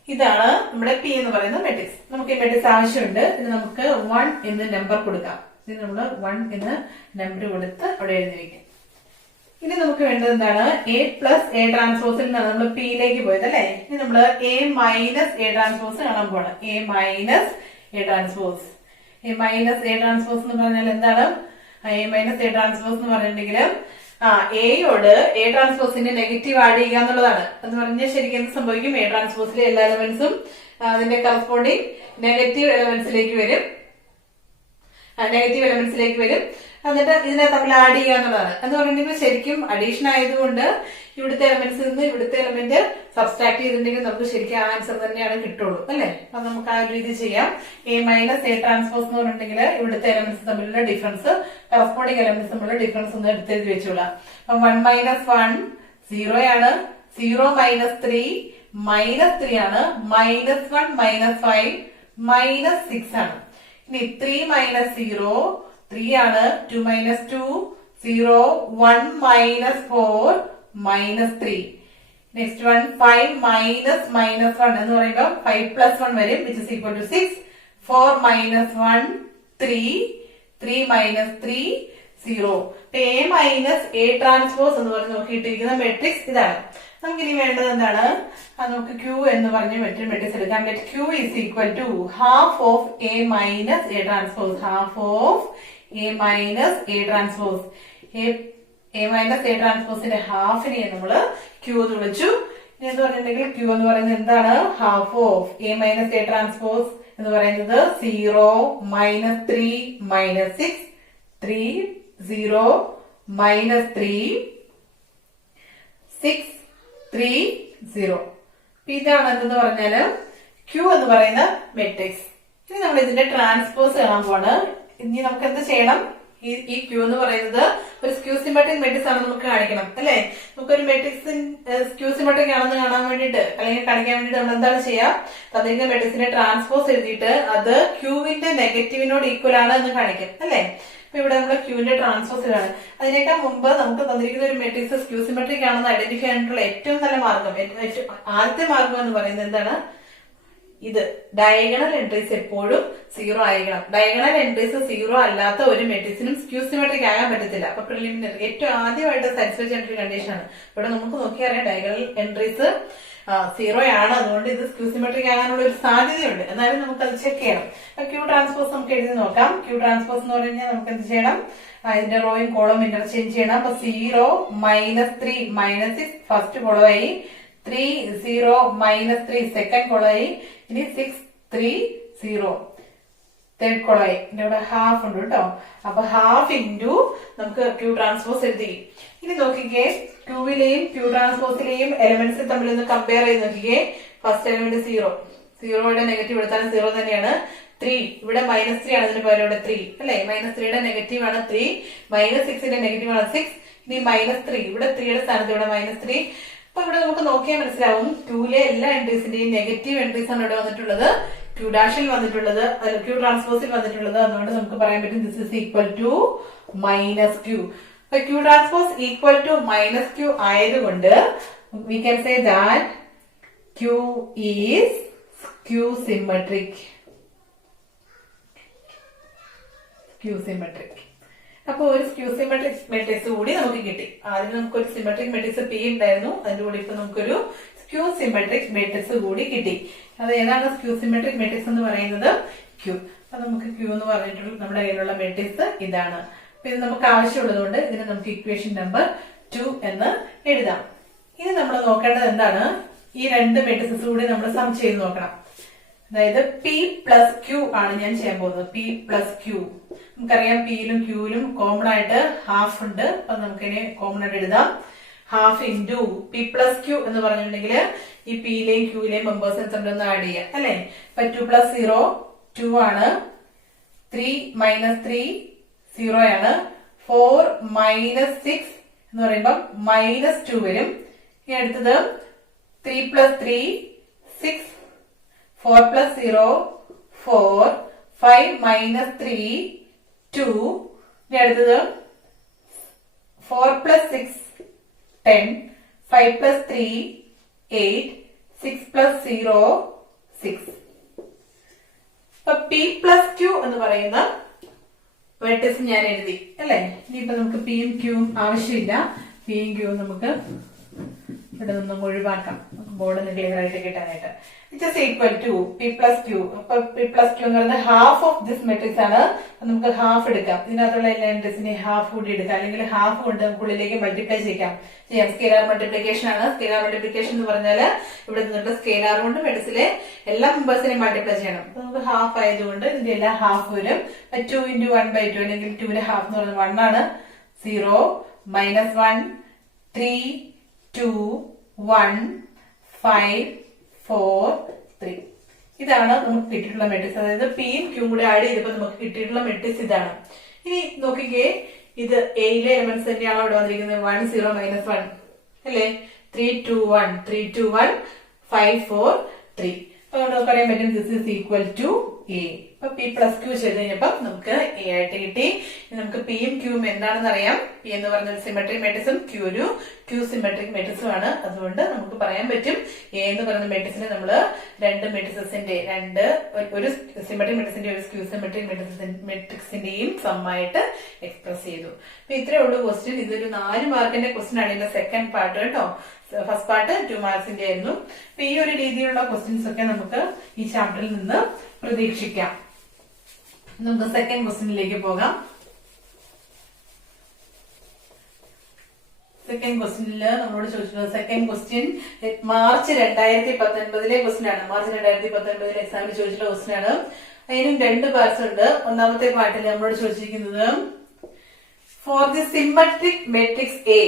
ഇതാണ് നമ്മുടെ പി എന്ന് പറയുന്ന മെട്രിക്സ്. നമുക്ക് ഈ മെട്രിക്സ് ആവശ്യമുണ്ട്. ഇത് നമുക്ക് 1 എന്ന് നമ്പർ കൊടുക്കാം. ഇത് നമ്മൾ 1 എന്ന് നമ്പർ കൊടുത്ത് അവിടെ എഴുതി വെക്കാം. ഇനി നമുക്ക് വേണ്ടത് എന്താണ്? എ പ്ലസ് എ ട്രാൻസ്പോസിൽ നിന്നാണ് നമ്മൾ പിയിലേക്ക് പോയത് അല്ലെ. ഇനി നമ്മൾ എ മൈനസ് എ ട്രാൻസ്പോസ് കാണാൻ പോവാണ്. A minus A transpose. A minus A transpose എന്ന് പറഞ്ഞാൽ എന്താണ്? എ മൈനസ് എ ട്രാൻസ്പോസ് എന്ന് പറഞ്ഞിട്ടുണ്ടെങ്കിൽ എയോട് എ ട്രാൻസ്പോസിന്റെ നെഗറ്റീവ് ആഡ് ചെയ്യുക എന്നുള്ളതാണ്. എന്ന് പറഞ്ഞാൽ ശരിക്കും എന്ത് സംഭവിക്കും? എ ട്രാൻസ്പോസിലെ എല്ലാ എലമെന്റ്സും അതിന്റെ കറസ്പോണ്ടിങ് നെഗറ്റീവ് എലമെന്റ്സിലേക്ക് വരും. എന്നിട്ട് ഇതിനെ തമ്മിൽ ആഡ് ചെയ്യുക എന്നുള്ളതാണ്. എന്ന് പറഞ്ഞിട്ടുണ്ടെങ്കിൽ ശരിക്കും അഡീഷൻ ആയതുകൊണ്ട് ഇവിടുത്തെ എലമെന്റ്സിൽ നിന്ന് ഇവിടുത്തെ എലമെന്റ് സബ്സ്ട്രാക്ട് ചെയ്തിട്ടുണ്ടെങ്കിൽ നമുക്ക് ശരിക്കും ആൻസർ തന്നെയാണ് കിട്ടുള്ളൂ അല്ലെ. അപ്പൊ നമുക്ക് ആ ഒരു രീതി ചെയ്യാം. എ മൈനസ് എ ട്രാൻസ്പോസ് എന്ന് പറഞ്ഞിട്ടുണ്ടെങ്കിൽ ഇവിടുത്തെ എലമെന്റ്സ് തമ്മിലുള്ള ഡിഫറൻസ്, കറസ്പോണ്ടിങ് എലമെന്റ്സ് തമ്മിലുള്ള ഡിഫറൻസ് ഒന്ന് എടുത്തെഴുതി വെച്ചോളാം. അപ്പൊ 1 മൈനസ് 1 0 ആണ്. 0 മൈനസ് 3 -3 ആണ്. -1 മൈനസ് 5 -6 ആണ്. ഇനി 3 മൈനസ് 0 3 ആണ്. 2 minus 2 0. 1 minus 4 -3. Next one 5 minus -1 എന്ന് പറയുമ്പോൾ 5 പ്ലസ് 1 വരും, which is equal to 6. 4 minus 1 3. 3 minus 3 0. A minus A transpose എന്ന് പറഞ്ഞ് നോക്കിയിട്ടിരിക്കുന്ന മെട്രിക്സ് ഇതാണ്. നമുക്കിനി വേണ്ടത് എന്താണ്? നമുക്ക് ക്യൂ എന്ന് പറഞ്ഞ് മറ്റൊരു മെട്രിക്സ് എടുക്കാം. Q is equal to half of A minus A transpose. Half of A minus A transpose. A minus A ട്രാൻസ്പോസിന്റെ ഹാഫിനെ നമ്മള് ക്യൂ എന്ന് വിളിച്ചു. ഇനി എന്ന് പറഞ്ഞിട്ടുണ്ടെങ്കിൽ ക്യൂ എന്ന് പറയുന്നത് എന്താണ്? Half of A minus A transpose എന്ന് പറയുന്നത് 0 മൈനസ് 3 മൈനസ് 6 3 0 മൈനസ് 3 6 3 0. ഇതാണ് എന്തെന്ന് പറഞ്ഞാല് ക്യൂ എന്ന് പറയുന്ന മെട്രിക്സ്. ഇനി നമ്മൾ ഇതിന്റെ ട്രാൻസ്പോസ് കാണാൻ പോവാണ്. ഇനി നമുക്ക് എന്ത് ചെയ്യണം? ഈ ക്യൂ എന്ന് പറയുന്നത് ഒരു സ്ക്യൂ സിമെട്രിക് മെട്രിക്സ് ആണെന്ന് നമുക്ക് കാണിക്കണം അല്ലെ. നമുക്കൊരു മെട്രിക്സ് സ്ക്യൂ സിമെട്രിക് ആണെന്ന് കാണാൻ വേണ്ടിയിട്ട് അല്ലെങ്കിൽ കാണിക്കാൻ വേണ്ടിയിട്ട് നമ്മൾ എന്താണ് ചെയ്യാം? തന്നിരിക്കുന്ന മെട്രിക്സിന്റെ ട്രാൻസ്പോസ് എഴുതിയിട്ട് അത് ക്യൂവിന്റെ നെഗറ്റീവിനോട് ഈക്വൽ ആണ് എന്ന് കാണിക്കും അല്ലെ. അപ്പൊ ഇവിടെ നമ്മൾ ക്യൂവിന്റെ ട്രാൻസ്പോസ് ഇതാണ്. അതിനേക്കാൾ മുമ്പ് നമുക്ക് തന്നിരിക്കുന്ന ഒരു മെട്രിക്സ് സ്ക്യൂ സിമെട്രിക് ആണെന്ന് ഐഡന്റിഫൈ ചെയ്യാനുള്ള ഏറ്റവും നല്ല മാർഗം, ആദ്യത്തെ മാർഗം എന്ന് പറയുന്നത് എന്താണ്? ഇത് ഡയഗണൽ എൻട്രീസ് എപ്പോഴും 0 ആയിരിക്കണം. ഡയഗണൽ എൻട്രീസ് 0 അല്ലാത്ത ഒരു മെട്രിക്സിനും സ്ക്യൂ സിമെട്രിക് ആകാൻ പറ്റത്തില്ല. അപ്പൊ പ്രിലിമിനറി ഏറ്റവും ആദ്യമായിട്ട് സാറ്റിസ്ഫൈ ചെയ്യേണ്ട ഒരു കണ്ടീഷൻ ആണ്. ഇവിടെ നമുക്ക് നോക്കിയറിയാം ഡയഗണൽ എൻട്രീസ് 0 ആണ്. അതുകൊണ്ട് ഇത് സ്ക്യൂ സിമെട്രിക് ആകാനുള്ള ഒരു സാധ്യതയുണ്ട്. എന്നാലും നമുക്ക് അത് ചെക്ക് ചെയ്യണം. ക്യൂ ട്രാൻസ്പോസ് നമുക്ക് എഴുതി നോക്കാം. ക്യൂ ട്രാൻസ്പോസ് എന്ന് പറഞ്ഞാൽ നമുക്ക് എന്ത് ചെയ്യണം? ഇതിന്റെ റോയും കോളവും ഇന്റർചേഞ്ച് ചെയ്യണം. അപ്പൊ 0 മൈനസ് 3 മൈനസ് 6 ഫസ്റ്റ് കോളമായി. 3 0 മൈനസ് 3 സെക്കൻഡ് കോളമായി. ഇനി 6 3 0 തേർഡ് കോളമായി. ഇവിടെ ഹാഫ് ഉണ്ട് കേട്ടോ. അപ്പൊ ഹാഫ് ഇൻറ്റു നമുക്ക് ക്യൂ ട്രാൻസ്പോസ് എഴുതി. ഇനി നോക്കിക്കേ, ക്യൂവിലെയും ക്യൂ ട്രാൻസ്പോസിലെയും എലമെന്റ്സ് തമ്മിൽ ഒന്ന് കമ്പയർ ചെയ്ത് നോക്കിക്കേ. ഫസ്റ്റ് എലമെന്റ് 0, 0യുടെ നെഗറ്റീവ് എടുത്താലും 0 തന്നെയാണ്. 3 ഇവിടെ -3 ആണ്, അതിന് പകരം ഇവിടെ 3 അല്ലെ. -3യുടെ നെഗറ്റീവ് ആണ് 3. -6ന്റെ നെഗറ്റീവ് ആണ് 6. ഇനി -3 ഇവിടെ 3യുടെ സ്ഥാനത്ത് ഇവിടെ -3. അപ്പൊ ഇവിടെ നമുക്ക് നോക്കിയാൽ മനസ്സിലാവും ക്യൂലെ എല്ലാ എൻട്രീസിന്റെയും നെഗറ്റീവ് എൻട്രീസ് ആണ് ഇവിടെ വന്നിട്ടുള്ളത്. ക്യൂ ഡാഷിൽ വന്നിട്ടുള്ളത്, ക്യൂ ട്രാൻസ്പോസിൽ വന്നിട്ടുള്ളത്. അതുകൊണ്ട് നമുക്ക് പറയാൻ പറ്റും this is equal to minus Q. അപ്പൊ Q transpose equal to minus Q ആയതുകൊണ്ട് we can say that Q is skew symmetric. Skew symmetric. അപ്പൊ ഒരു സ്ക്യൂ സിമെട്രിക് മെട്രിക്സ് കൂടി നമുക്ക് കിട്ടി. ആദ്യം നമുക്കൊരു സിമെട്രിക് മെട്രിക്സ് പി ഉണ്ടായിരുന്നു, അതിന്റെ കൂടി ഇപ്പൊ നമുക്കൊരു സ്ക്യൂ സിമെട്രിക് മെട്രിക്സ് കൂടി കിട്ടി. അത് ഏതാണ് സ്ക്യൂ സിമെട്രിക് മെട്രിക്സ് എന്ന് പറയുന്നത്? ക്യൂ. അപ്പൊ നമുക്ക് ക്യൂ എന്ന് പറഞ്ഞിട്ടുള്ള നമ്മുടെ കയ്യിലുള്ള മെട്രിക്സ് ഇതാണ്. അപ്പൊ ഇത് നമുക്ക് ആവശ്യമുള്ളത് കൊണ്ട് ഇതിന് നമുക്ക് ഇക്വേഷൻ നമ്പർ 2 എന്ന് എഴുതാം. ഇനി നമ്മൾ നോക്കേണ്ടത് എന്താണ്? ഈ രണ്ട് മെട്രിക്സ് കൂടി നമ്മൾ സം ചെയ്ത് നോക്കണം. അതായത് പി പ്ലസ് ക്യൂ ആണ് ഞാൻ ചെയ്യാൻ പോകുന്നത്. P plus Q. നമുക്കറിയാം പിയിലും ക്യൂവിലും കോമൺ ആയിട്ട് ഹാഫ് ഉണ്ട്. അപ്പൊ നമുക്കിനി കോമൺ ആയിട്ട് എഴുതാം. Half into P plus Q എന്ന് പറഞ്ഞിട്ടുണ്ടെങ്കിൽ ഈ പിയിലെയും ക്യൂവിലെയും മെമ്പേഴ്സിനെ തമ്മിലൊന്ന് ആഡ് ചെയ്യാം അല്ലെ. അപ്പൊ 2 + 0 2 ആണ്. 3 മൈനസ് 3 0 ആണ്. 4 മൈനസ് 6 എന്ന് പറയുമ്പോൾ മൈനസ് 2 വരും. ഇനി അടുത്തത് 3 പ്ലസ് 3 6, 4 പ്ലസ് 0 4, 5 മൈനസ് 3 2. ഇനി അടുത്തത് 4 പ്ലസ് 6 10, 5 പ്ലസ് 3 8, 6 പ്ലസ് 0 6. അപ്പൊ പി പ്ലസ് ക്യൂ എന്ന് പറയുന്ന വെർട്ടിക്സ് ഞാൻ എഴുതി അല്ലെ. ഇനിയിപ്പോ നമുക്ക് പിയും ക്യൂവും ആവശ്യമില്ല. പിയും ക്യൂവും നമുക്ക് ഇവിടെ നിന്നും ഒഴിവാക്കാം, ബോർഡിന് ക്ലിയർ ആയിട്ട് കിട്ടാനായിട്ട്. It is equal to P plus Q. അപ്പൊ പി പ്ലസ് ക്യൂ എന്ന് പറയുന്നത് ഹാഫ് ഓഫ് ദിസ് മെട്രിക്സ് ആണ്. നമുക്ക് ഹാഫ് എടുക്കാം, ഇതിനകത്തുള്ള എല്ലാ എൻട്രീസിനെ ഹാഫ് കൂടി എടുക്കാം, അല്ലെങ്കിൽ ഹാഫ് കൊണ്ട് നമുക്ക് ഉള്ളിലേക്ക് മൾട്ടിപ്ലൈ ചെയ്യാം. സ്കെയിലാർ മൾട്ടിപ്ലിക്കേഷൻ ആണ്. സ്കെയിലാർ മൾട്ടിപ്ലിക്കേഷൻ എന്ന് പറഞ്ഞാൽ ഇവിടെ നിന്നുള്ള സ്കെയിലാർ കൊണ്ട് മെട്രിക്സിലെ എല്ലാ മെമ്പേഴ്സിനെയും മൾട്ടിപ്ലൈ ചെയ്യണം. അപ്പൊ നമുക്ക് ഹാഫ് ആയതുകൊണ്ട് ഇതിന്റെ എല്ലാ ഹാഫ് വരും. 2 into 1/2 അല്ലെങ്കിൽ 2ന്റെ ഹാഫ് എന്ന് പറയുന്നത് 1 ആണ്. 0 മൈനസ് 1 3 2 1 5 4 3. ഇതാണ് നമുക്ക് കിട്ടിയിട്ടുള്ള മെട്രിക്സ്. അതായത് പിയും ക്യൂയും കൂടെ ആഡ് ചെയ്തപ്പോൾ നമുക്ക് കിട്ടിയിട്ടുള്ള മെട്രിക്സ് ഇതാണ്. ഇനി നോക്കിക്കേ, ഇത് എയിലെ എലമെന്റ്സ് തന്നെയാണോ ഇവിടെ വന്നിരിക്കുന്നത്? 1 0 മൈനസ് 1 അല്ലേ? 3 2 1 3 2 1 5 4 3. അപ്പൊ നമുക്ക് പറയാൻ പറ്റും this is equal to A. അപ്പൊ പി പ്ലസ് ക്യൂ ചെയ്ത് കഴിഞ്ഞപ്പോ നമുക്ക് എ ആയിട്ട് കിട്ടി. നമുക്ക് പിയും ക്യൂവും എന്താണെന്ന് അറിയാം. പി എന്ന് പറഞ്ഞൊരു സിമെട്രിക് മെട്രിക്സും ക്യൂ ഒരു ക്യൂ സിമെട്രിക് മെട്രിക്സും ആണ്. അതുകൊണ്ട് നമുക്ക് പറയാൻ പറ്റും എ എന്ന് പറയുന്ന മെട്രിക്സിനെ നമ്മള് രണ്ട് മെട്രിക്സിന്റെ ഒരു സിമെട്രിക് മെട്രിക്സിന്റെ ഒരു ക്യൂ സിമെട്രിക് മെട്രിക്സിന്റെയും സമ്മായിട്ട് എക്സ്പ്രസ് ചെയ്തു. അപ്പൊ ഇത്രേ ഉള്ളൂ ക്വസ്റ്റ്യൻ. ഇതൊരു 4 മാർക്കിന്റെ ക്വസ്റ്റ്യൻ ആണ്. ഇതിന്റെ സെക്കൻഡ് പാർട്ട് കേട്ടോ. ഫസ്റ്റ് പാർട്ട് 2 മാർക്സിന്റെ ആയിരുന്നു. അപ്പൊ ഈ ഒരു രീതിയിലുള്ള ക്വസ്റ്റ്യൻസ് ഒക്കെ നമുക്ക് ഈ ചാപ്റ്ററിൽ നിന്ന് പ്രതീക്ഷിക്കാം. നമുക്ക് സെക്കൻഡ് ക്വസ്റ്റ്യനിലേക്ക് പോകാം. സെക്കൻഡ് ക്വസ്റ്റ്യനില് നമ്മളോട് ചോദിച്ചിട്ടുള്ളത് സെക്കൻഡ് ക്വസ്റ്റ്യൻ മാർച്ച് 2019 ക്വസ്റ്റ്യൻ ആണ്. മാർച്ച് 2019 എക്സാമിന് ചോദിച്ചിട്ടുള്ള ക്വസ്റ്റ്യൻ ആണ്. അതിനും 2 പാർട്സ് ഉണ്ട്. ഒന്നാമത്തെ പാർട്ടിൽ നമ്മളോട് ചോദിച്ചിരിക്കുന്നത് for the symmetric matrix A.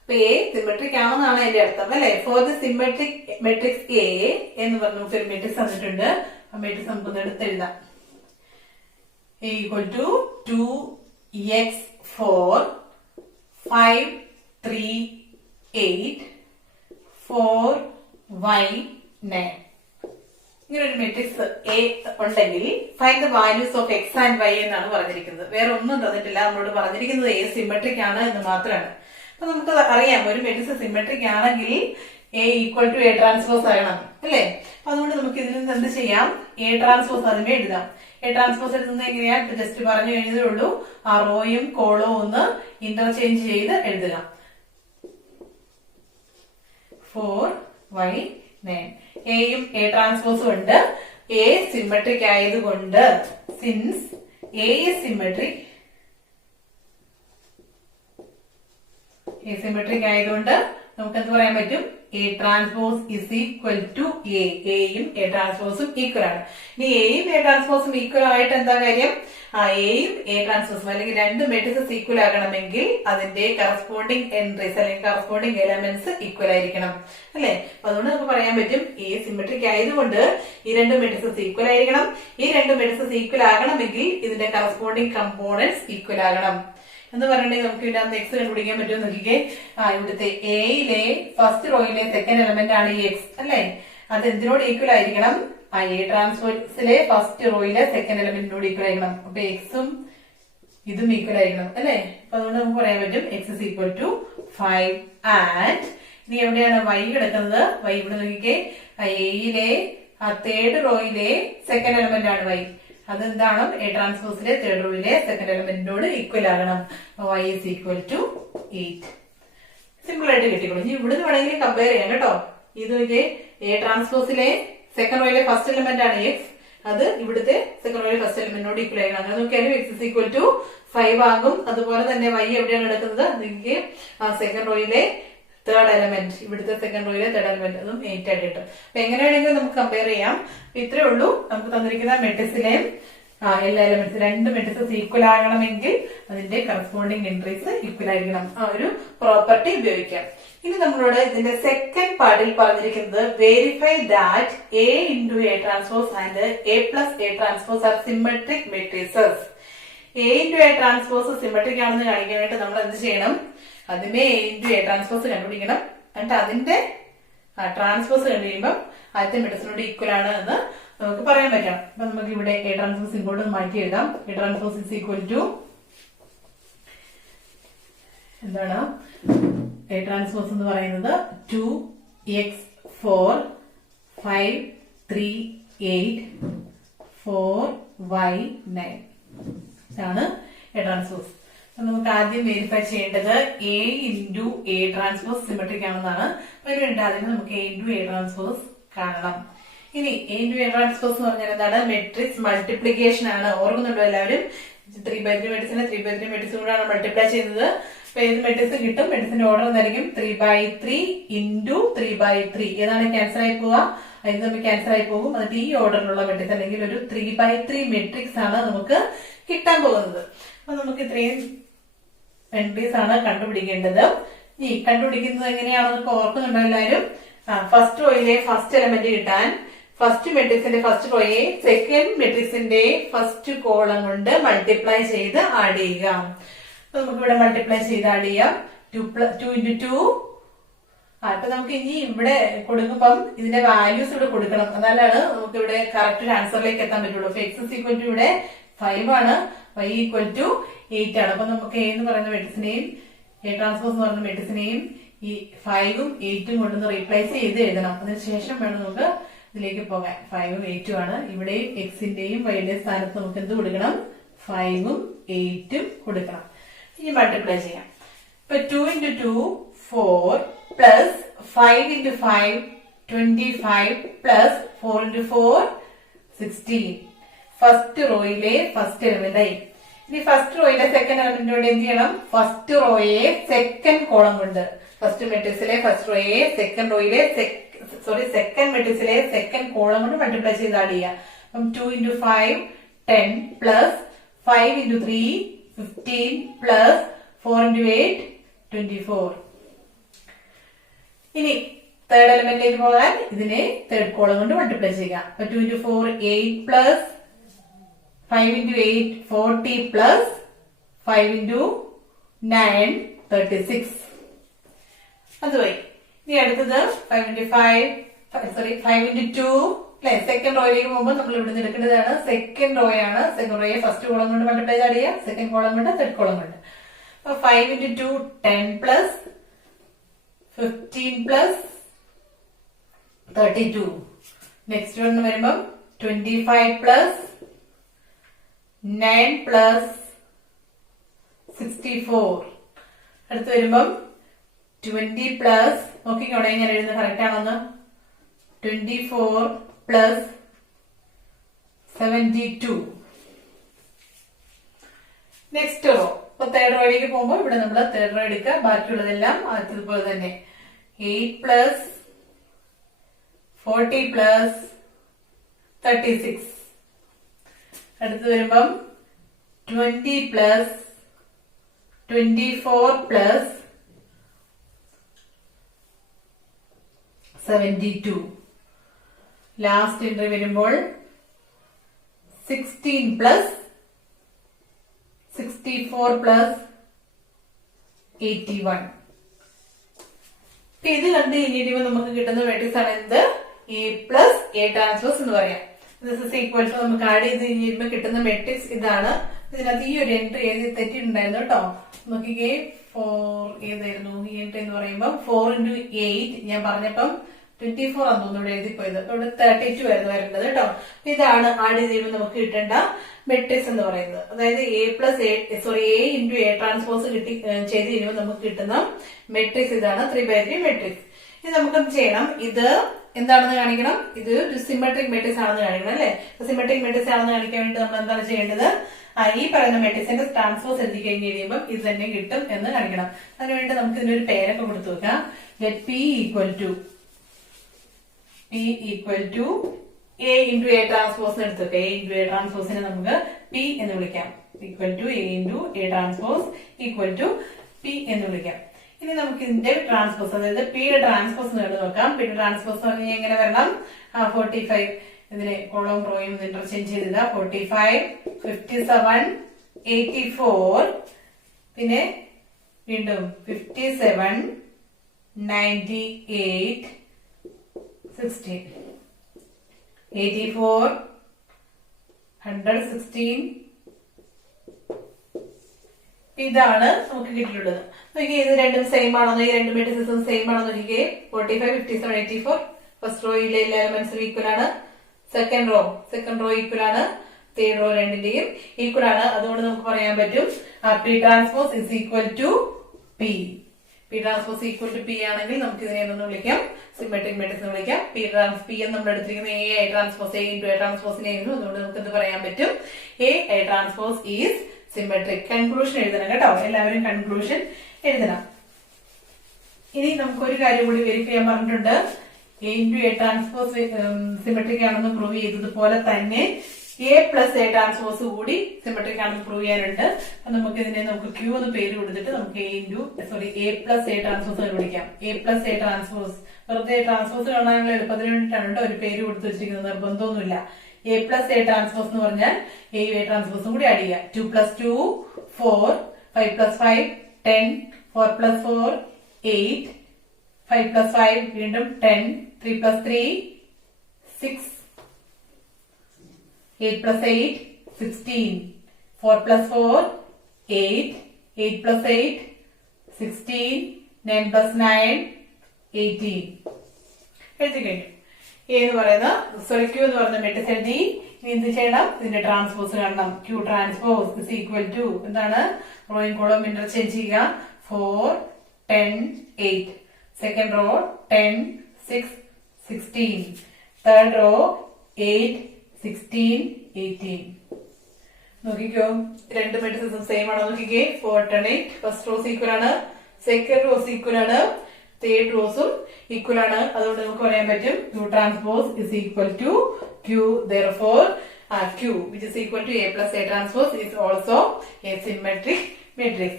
അപ്പൊ എ സിമെട്രിക് ആണെന്നാണ് അതിന്റെ അർത്ഥം അല്ലെ. For the symmetric matrix A എന്ന് പറഞ്ഞ നമുക്ക് ഒരു മെട്രിക്സ് തന്നിട്ടുണ്ട്. ആ മെട്രിക്സ് നമുക്കൊന്ന് എടുത്തെഴുതാം. A equal to 2x 4 5 3 8 4 y 9. ഇങ്ങനെ ഒരു മെട്രിക്സ് എ ഉണ്ടെങ്കിൽ find the values of X and Y എന്നാണ് പറഞ്ഞിരിക്കുന്നത്. വേറെ ഒന്നും തന്നിട്ടില്ല. നമ്മളോട് പറഞ്ഞിരിക്കുന്നത് എ സിമെട്രിക് ആണ് എന്ന് മാത്രമാണ്. അപ്പൊ നമുക്ക് അറിയാം ഒരു മെട്രിക്സ് സിമെട്രിക് ആണെങ്കിൽ A equal to A transpose ആകണം അല്ലെ. അപ്പൊ അതുകൊണ്ട് നമുക്ക് ഇതിൽ നിന്ന് എന്ത് ചെയ്യാം? എ ട്രാൻസ്പോസ് അതിനെ എഴുതാം. എ ട്രാൻസ്പോസ് എടുക്കുന്നത് എങ്ങനെയാ? ജസ്റ്റ് പറഞ്ഞു കഴിഞ്ഞതേ ഉള്ളൂ. ആ റോയും കോളവും ഒന്ന് ഇന്റർചേഞ്ച് ചെയ്ത് എഴുതുക. 4 y 9. എയും എ ട്രാൻസ്പോസും ഉണ്ട്. എ സിമെട്രിക് ആയതുകൊണ്ട് സിൻസ് എ സിമെട്രിക് ആയതുകൊണ്ട് നമുക്ക് എന്ത് പറയാൻ പറ്റും? A transpose is equal to A. എയും എ ട്രാൻസ്പോസും ഈക്വൽ ആണ്. ഇനി എയും എ ട്രാൻസ്പോസും ഈക്വൽ ആയിട്ട് എന്താ കാര്യം? എയും എ ട്രാൻസ്പോസും അല്ലെങ്കിൽ രണ്ട് മെട്രിക്സ് ഈക്വൽ ആകണമെങ്കിൽ അതിന്റെ കറസ്പോണ്ടിങ് എൻട്രീസ് അല്ലെങ്കിൽ കറസ്പോണ്ടിങ് എലമെന്റ്സ് ഈക്വൽ ആയിരിക്കണം അല്ലെ. അതുകൊണ്ട് നമുക്ക് പറയാൻ പറ്റും എ സിമെട്രിക് ആയതുകൊണ്ട് ഈ രണ്ട് മെട്രിക്സ് ഈക്വൽ ആയിരിക്കണം. ഈ രണ്ട് മെട്രിക്സ് ഈക്വൽ ആകണമെങ്കിൽ ഇതിന്റെ കറസ്പോണ്ടിങ് കമ്പോണന്റ്സ് ഈക്വൽ ആകണം എന്ന് പറഞ്ഞിട്ടുണ്ടെങ്കിൽ നമുക്ക് ഇതിനകത്ത് എക്സ് കണ്ടുപിടിക്കാൻ പറ്റുമെന്ന് നോക്കിക്കേ. ഇവിടുത്തെ എയിലെ ഫസ്റ്റ് റോയിലെ സെക്കൻഡ് എലമെന്റ് ആണ് ഈ എക്സ് അല്ലെ. അത് എന്തിനോട് ഈക്വൽ ആയിരിക്കണം? എ ട്രാൻസ്പോസിലെ ഫസ്റ്റ് റോയിലെ സെക്കൻഡ് എലമെന്റിനോട് ഈക്വൽ ആയിരിക്കണം. അപ്പൊ എക്സും ഇതും ഈക്വൽ ആയിരിക്കണം അല്ലെ. അപ്പൊ അതുകൊണ്ട് നമുക്ക് പറയാൻ പറ്റും X is equal to 5 and ഇനി എവിടെയാണ് വൈ കിടക്കുന്നത്? വൈ ഇവിടെ നോക്കിക്കേ. എയിലെ തേർഡ് റോയിലെ സെക്കൻഡ് എലമെന്റ് ആണ് വൈ. അതെന്താണ്? എ ട്രാൻസ്പോസിലെ തേർഡ് റോയിലെ സെക്കൻഡ് എലമെന്റിനോട് ഈക്വൽ ആകണം. y is equal to 8. Simple ആയിട്ട് കിട്ടിക്കോളും. ഇനി ഇവിടുന്ന് വേണമെങ്കിൽ കമ്പയർ ചെയ്യാം കേട്ടോ. ഇത് നോക്കിയേ, എ ട്രാൻസ്പോസിലെ സെക്കൻഡ് റോയിലെ ഫസ്റ്റ് എലമെന്റ് ആണ് എക്സ്. അത് ഇവിടുത്തെ സെക്കൻഡ് റോയിലെ ഫസ്റ്റ് എലമെന്റിനോട് ഈക്വൽ ആകണം. അങ്ങനെ നോക്കിയാലും എക്സ് ഇസ് ഈക്വൽ ടു 5 ആകും. അതുപോലെ തന്നെ y എവിടെയാണ് കിടക്കുന്നത്? നിങ്ങൾക്ക് സെക്കൻഡ് റോയിലെ തേർഡ് എലമെന്റ്, ഇവിടുത്തെ സെക്കൻഡ് റോയിലെ തേർഡ് എലമെന്റ്, അതും 8 ആയിട്ട് കിട്ടും. അപ്പൊ എങ്ങനെയാണെങ്കിലും നമുക്ക് കമ്പയർ ചെയ്യാം. ഇത്രേ ഉള്ളൂ. നമുക്ക് തന്നിരിക്കുന്ന മെട്രിക്സിലെയും എല്ലാ എലമെന്റ്സ് രണ്ട് മെട്രിക്സ് ഈക്വൽ ആകണമെങ്കിൽ അതിന്റെ കറസ്പോണ്ടിങ് എൻട്രീസ് ഈക്വൽ ആയിരിക്കണം. ആ ഒരു പ്രോപ്പർട്ടി ഉപയോഗിക്കാം. ഇനി നമ്മളോട് ഇതിന്റെ സെക്കൻഡ് പാർട്ടിൽ പറഞ്ഞിരിക്കുന്നത് verify that A into A transpose and A plus A transpose are symmetric matrices. A into A transpose symmetric ആണെന്ന് കാണിക്കാനായിട്ട് നമ്മൾ എന്ത് ചെയ്യണം? അതിനെ എ ഇൻറ്റു എ ട്രാൻസ്പോസ് കണ്ടുപിടിക്കണം. എന്നിട്ട് അതിന്റെ ട്രാൻസ്പോസ് കണ്ടുകഴിയുമ്പോൾ ആദ്യത്തെ മെട്രിക്സിനോട് ഈക്വൽ ആണ് എന്ന് നമുക്ക് പറയാൻ പറ്റണം. അപ്പൊ നമുക്ക് ഇവിടെ എ ട്രാൻസ്പോസ് ഇങ്ങോട്ട് മാറ്റി എഴുതാം. A transpose is equal to എന്താണ്? എ ട്രാൻസ്പോസ് എന്ന് പറയുന്നത് 2x4 5 3 8 4y 9 ഇതാണ് എ ട്രാൻസ്പോസ്. നമുക്ക് ആദ്യം വെരിഫൈ ചെയ്യേണ്ടത് A into A transpose symmetric ആണെന്നാണ്. അതിനുവേണ്ടി ആദ്യം നമുക്ക് എ ഇൻറ്റു എ ട്രാൻസ്പോസ് കാണണം. ഇനി എ ഇൻറ്റു എ ട്രാൻസ്പോസ് എന്ന് പറഞ്ഞാൽ എന്താണ്? മെട്രിക്സ് മൾട്ടിപ്ലിക്കേഷൻ ആണ്. ഓർക്കുന്നുണ്ടോ എല്ലാവരും? 3x3 മെട്രിക്സിനെ 3x3 മെട്രിക്സ് കൂടാണ് മൾട്ടിപ്ലൈ ചെയ്യുന്നത്. അപ്പൊ ഏത് മെട്രിക്സ് കിട്ടും? മെട്രിക്സിന്റെ ഓർഡർ എന്തായിരിക്കും? 3x3 into 3x3. ഏതാണ് ക്യാൻസൽ ആയി പോവുക? ഇത് നമുക്ക് ക്യാൻസൽ ആയി പോകും. എന്നിട്ട് ഈ ഓർഡറിലുള്ള മെട്രിക്സ് അല്ലെങ്കിൽ ഒരു 3x3 മെട്രിക്സ് ആണ് നമുക്ക് കിട്ടാൻ പോകുന്നത്. അപ്പൊ നമുക്ക് ഇത്രയും എൻട്രീസ് ആണ് കണ്ടുപിടിക്കേണ്ടത്. ഈ കണ്ടുപിടിക്കുന്നത് എങ്ങനെയാണെന്നൊക്കെ ഓർക്കുന്നുണ്ടോ എല്ലാവരും? ഫസ്റ്റ് റോയിലെ ഫസ്റ്റ് എലമെന്റ് കിട്ടാൻ ഫസ്റ്റ് മെട്രിക്സിന്റെ ഫസ്റ്റ് റോയെ സെക്കൻഡ് മെട്രിക്സിന്റെ ഫസ്റ്റ് കോളം കൊണ്ട് മൾട്ടിപ്ലൈ ചെയ്ത് ആഡ് ചെയ്യുക. നമുക്ക് ഇവിടെ മൾട്ടിപ്ലൈ ചെയ്ത് ആഡ് ചെയ്യാം. 2 ഇൻറ്റു 2. അപ്പൊ നമുക്ക് ഇനി ഇവിടെ കൊടുക്കുമ്പം ഇതിന്റെ വാല്യൂസ് ഇവിടെ കൊടുക്കണം. എന്നാലാണ് നമുക്ക് ഇവിടെ കറക്റ്റ് ആൻസറിലേക്ക് എത്താൻ പറ്റുള്ളൂ. അപ്പൊ എക്സ് ഇസ് ഈക്വൽ ടു ഇവിടെ 5 ആണ്, y ഈക്വൽ ടു 8 ആണ്. അപ്പൊ നമുക്ക് എ എന്ന് പറയുന്ന മെട്രിക്സിനെയും എ ട്രാൻസ്പോസ് എന്ന് പറയുന്ന മെട്രിക്സിനെയും ഈ 5ഉം 8ഉം കൊണ്ടൊന്ന് റീപ്ലേസ് ചെയ്ത് എഴുതണം. അതിനുശേഷം വേണം നമുക്ക് ഇതിലേക്ക് പോകാൻ. 5ഉം 8ഉം ആണ്. ഇവിടെയും എക്സിന്റെയും വൈയുടെയും സ്ഥാനത്ത് നമുക്ക് എന്ത് കൊടുക്കണം? 5ഉം 8ഉം കൊടുക്കണം. ഇനി മൾട്ടിപ്ലൈ ചെയ്യാം. ഇപ്പൊ 2 into 2 4 plus 5 into 5 25 plus 4 into 4 16. First റോയിലെ ഫസ്റ്റ് എലിമെന്റ് ആയി. ഇനി ഫസ്റ്റ് റോയിലെ സെക്കൻഡ് എലിമെന്റിനോട് എന്ത് ചെയ്യണം? ഫസ്റ്റ് റോയെ സെക്കൻഡ് കോളം കൊണ്ട് ഫസ്റ്റ് മെട്രിക്സിലെ ഫസ്റ്റ് റോയെ സെക്കൻഡ് റോയിലെ സെക്കൻഡ് മെട്രിക്സിലെ സെക്കൻഡ് കോളം കൊണ്ട് മൾട്ടിപ്ലൈ ചെയ്ത് ആഡ് ചെയ്യാം. അപ്പം 2 into 5 10 plus 5 into 3 15 plus 4 into 8 24. ഇനി തേർഡ് എലിമെന്റിലേക്ക് പോകാൻ ഇതിനെ തേർഡ് കോളം കൊണ്ട് മൾട്ടിപ്ലൈ ചെയ്യുക. അപ്പൊ 2 into 4 8 plus 5 into 8 40 plus 5 into 9 36. അതുപോയി. ഇനി അടുത്തത് 5 into 2 അല്ലെ? സെക്കൻഡ് റോയിലേക്ക് പോകുമ്പോൾ നമ്മൾ ഇവിടെ നിന്ന് എടുക്കേണ്ടതാണ് സെക്കൻഡ് റോയാണ്. സെക്കൻഡ് റോയെ ഫസ്റ്റ് കോളം കൊണ്ട് മൾട്ടിപ്ലൈ ചെയ്യുക, സെക്കൻഡ് കോളം കൊണ്ട് തേർഡ് കോളം കൊണ്ട്. അപ്പൊ 5 into 2 10 plus 15 plus 32. Next one വരുമ്പം 25 plus 9 plus 64. അടുത്ത് വരുമ്പം 20 plus നോക്കിക്കോണേ ഞാൻ എഴുതുന്നത് കറക്റ്റ് ആണെന്ന്. 24 plus 72. Next raw. ഇപ്പൊ തേർഡ് റോയിലേക്ക് പോകുമ്പോൾ ഇവിടെ നമ്മൾ തേർഡ് റോ എടുക്കുക. ബാക്കിയുള്ളതെല്ലാം അതുപോലെ തന്നെ 8 plus 40 plus 36. അടുത്ത് വരുമ്പം 20 പ്ലസ് 24 പ്ലസ് 72. ലാസ്റ്റ് എൻട്രി വരുമ്പോൾ 16 പ്ലസ് 64 പ്ലസ് 81. ഇത് കണ്ടു കഴിഞ്ഞിട്ട് നമുക്ക് കിട്ടുന്ന മെട്രിക്സ് ആണ് എന്ത്? എ പ്ലസ് എ ട്രാൻസ്പോസ് എന്ന് പറയാം. ദിസ് ഇസ് ഈക്വൽ ടു നമുക്ക് ആഡ് ചെയ്ത് കഴിഞ്ഞിട്ട് കിട്ടുന്ന മെട്രിക്സ് ഇതാണ്. ഇതിനകത്ത് ഈ ഒരു എൻട്രി എഴുതി തെറ്റിയിട്ടുണ്ടായിരുന്നു കേട്ടോ. നോക്കിക്കേ 4 ഏതായിരുന്നു ഈ എൻട്രി എന്ന് പറയുമ്പോൾ 4 into 8 ഞാൻ പറഞ്ഞപ്പം 24 ആണെന്ന് തോന്നുന്നു ഇവിടെ എഴുതിപ്പോയത്. അപ്പൊ ഇവിടെ 32 ആയിരുന്നു വരേണ്ടത് കേട്ടോ. ഇതാണ് ആഡ് ചെയ്ത് നമുക്ക് കിട്ടേണ്ട മെട്രിക്സ് എന്ന് പറയുന്നത്. അതായത് എ ഇൻറ്റു എ ട്രാൻസ്പോസ് ചെയ്ത് കഴിയുമ്പോൾ നമുക്ക് കിട്ടുന്ന മെട്രിക്സ് ഇതാണ് 3x3 മെട്രിക്സ്. ഇത് നമുക്കെന്ത് ചെയ്യണം? ഇത് എന്താണെന്ന് കാണിക്കണം. ഇത് ഒരു സിമെട്രിക് മെട്രിക്സ് ആണെന്ന് കാണിക്കണം അല്ലെ? സിമെട്രിക് മെട്രിക്സ് ആണെന്ന് കാണിക്കാൻ വേണ്ടി നമ്മൾ എന്താണ് ചെയ്യേണ്ടത്? ഈ പറയുന്ന മെട്രിക്സിന്റെ ട്രാൻസ്പോസ് എഴുതി കഴിഞ്ഞ് കഴിയുമ്പോൾ ഇത് തന്നെ കിട്ടും എന്ന് കാണിക്കണം. അതിനുവേണ്ടി നമുക്ക് ഇതിനൊരു പേരൊക്കെ കൊടുത്തു വെക്കാം. Let P equal to A into A transpose എടുത്തൊക്കെ എ ഇൻറ്റു എ ട്രാൻസ്പോസിനെ നമുക്ക് P എന്ന് വിളിക്കാം. Equal to A into A transpose equal to P എന്ന് വിളിക്കാം. ഇനി നമുക്ക് ഇതിന്റെ ട്രാൻസ്പോസ്, അതായത് പിയുടെ ട്രാൻസ്പോസ് നേടി നോക്കാം. പിയുടെ ട്രാൻസ്പോസ് എന്ന് പറഞ്ഞാൽ എങ്ങനെ വരണം? 45 ഇതിനെ കോളം റോയും ഇന്റർചേഞ്ച് ചെയ്തില്ല. 45, 57, 84, പിന്നെ വീണ്ടും 57, 98, 16, 84, 116. ഇതാണ് നമുക്ക് കിട്ടിയിട്ടുള്ളത്. നോക്കിയേ, ഇത് രണ്ടും സെയിം ആണോ? ഈ രണ്ട് മെട്രിക്സും സെയിം ആണോ നോക്കിയേ. 45, 57, 84 ഫസ്റ്റ് റോയിലെ എല്ലാ എലമെന്റ്സും ഈക്വൽ ആണ്. സെക്കൻഡ് റോ ഈക്വൽ ആണ്. തേർഡ് റോ രണ്ടിന്റെയും ഈക്വൽ ആണ്. അതുകൊണ്ട് നമുക്ക് പറയാൻ പറ്റും P transpose is equal to P. P transpose equal to P ആണെങ്കിൽ നമുക്ക് ഇതിനെ എന്തെന്ന് വിളിക്കാം? സിമെട്രിക് മെട്രിക്സ് എന്ന് വിളിക്കാം. പി എന്ന് നമ്മൾ എടുത്തിരിക്കുന്ന A transpose A into A ട്രാൻസ്പോസിനെ ആയിരുന്നു. അതുകൊണ്ട് നമുക്ക് എന്ത് പറയാൻ പറ്റും? A transpose is symmetric. Conclusion എഴുതണം കേട്ടോ, എല്ലാവരും കൺക്ലൂഷൻ എഴുതണം. ഇനി നമുക്കൊരു കാര്യം കൂടി വെരിഫൈ ചെയ്യാൻ പറഞ്ഞിട്ടുണ്ട്. A into A transpose symmetric ആണെന്ന് പ്രൂവ് ചെയ്തതുപോലെ തന്നെ എ പ്ലസ് എ ട്രാൻസ്പോസ് കൂടി സിമെട്രിക് ആണെന്ന് പ്രൂവ് ചെയ്യാനുണ്ട്. അപ്പൊ നമുക്ക് ഇതിനെ നമുക്ക് ക്യൂ എന്ന് പേര് കൊടുത്തിട്ട് നമുക്ക് എ പ്ലസ് എ ട്രാൻസ്പോസ് വിളിക്കാം. എ പ്ലസ് എ ട്രാൻസ്പോസ് വെറുതെ ട്രാൻസ്പോസ് കാണാനുള്ള എളുപ്പത്തിന് വേണ്ടിയിട്ടാണ് കേട്ടോ ഒരു പേര് കൊടുത്തു വെച്ചിരിക്കുന്നത്. നിർബന്ധമൊന്നുമില്ല. എ പ്ലസ് എ ട്രാൻസ്പോസ് എന്ന് പറഞ്ഞാൽ എ ട്രാൻസ്പോസും കൂടി ആഡ് ചെയ്യാം. 2 + 2 4, 5 + 5 10, 4 + 4 8, 5 + 5 വീണ്ടും 10, 3 + 3 6, 8 + 8 16, 4 + 4 8, 8 + 8 16, 9 + 9 18. എഴുതി കഴിഞ്ഞു. എ എന്ന് പറയുന്ന ക്യൂ എന്ന് പറയുന്ന മെട്രിക്സ് എഴുതി. ഇനി എന്ത് ചെയ്യണം? ഇതിന്റെ ട്രാൻസ്പോസ് കാണണം. Q transpose is equal to എന്താണ്? റോയും കോളം ഇന്റർചേഞ്ച് ചെയ്യുക. 4 10 8, സെക്കൻഡ് റോ 10 6 16, തേർഡ് റോ 8 16 18. നോക്കിക്കോ, രണ്ട് മെട്രിക്സും സെയിം ആണോ നോക്കിക്കേ. 4 10 8 ഫസ്റ്റ് റോസ് ഈക്വൽ ആണ്. സെക്കൻഡ് റോസ് ഈക്വൽ ആണ്. തേർഡ് റോസും ഈക്വൽ ആണ്. അതുകൊണ്ട് നമുക്ക് പറയാൻ പറ്റും Q transpose is equal to Q. Therefore Q which is equal to A plus A transpose is also a symmetric matrix.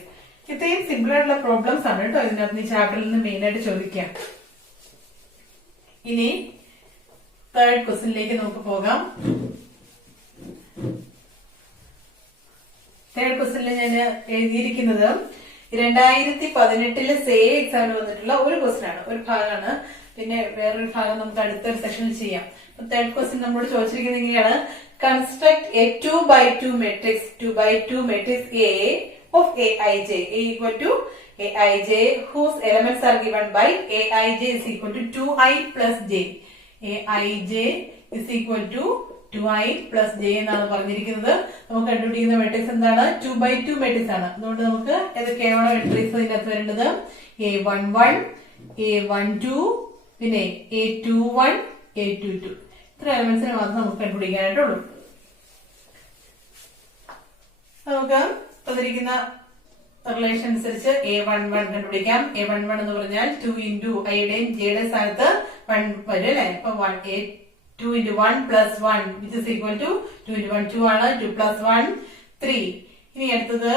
ഇത്രയും സിമ്പിൾ ആയിട്ടുള്ള പ്രോബ്ലംസ് ആണ് കേട്ടോ ഇതിനകത്ത് ഈ ചാപ്റ്ററിൽ നിന്ന് മെയിൻ ആയിട്ട് ചോദിക്കാം. ഇനി തേർഡ് ക്വസ്റ്റ്യനിലേക്ക് നമുക്ക് പോകാം. തേർഡ് ക്വസ്റ്റ്യനിൽ ഞാൻ എഴുതിയിരിക്കുന്നത് 2018 സേ എക്സാമിന് വന്നിട്ടുള്ള ഒരു ക്വസ്റ്റ്യൻ ആണ്, ഒരു ഭാഗമാണ്. പിന്നെ വേറൊരു ഭാഗം നമുക്ക് അടുത്തൊരു സെഷനിൽ ചെയ്യാം. തേർഡ് ക്വസ്റ്റ്യൻ നമ്മളോട് ചോദിച്ചിരിക്കുന്നത് ഇങ്ങനെയാണ്: construct A 2x2 matrix 2x2 matrix A of Aij, A equal to Aij whose elements are given by Aij is equal to 2i plus j. Aij is equal to 2i plus j എന്നാണ് പറഞ്ഞിരിക്കുന്നത്. നമുക്ക് കണ്ടുപിടിക്കുന്ന മെട്രിക്സ് എന്താണ്? 2x2 മെട്രിക്സ് ആണ്. അതുകൊണ്ട് നമുക്ക് ഏതൊക്കെയാണ് മെട്രിക്സ് ഇതിനകത്ത് വരേണ്ടത്? A11, A12, പിന്നെ A21, A22. ഇത്ര എലമെന്റ്സിനെ മാത്രം നമുക്ക് കണ്ടുപിടിക്കാനായിട്ടുള്ളൂ. നമുക്ക് തന്നിരിക്കുന്ന റിലേഷൻ അനുസരിച്ച് A11 കണ്ടുപിടിക്കാം. A11 എന്ന് പറഞ്ഞാൽ 2 into ഐയുടെയും ജെയുടെയും സ്ഥാനത്ത് 1 വരും അല്ലെ. അപ്പൊ 2 into 1 plus 1 which is equal to 2 into 1 2 ആണ്. 2 plus 1 3. ഇനി അടുത്തത്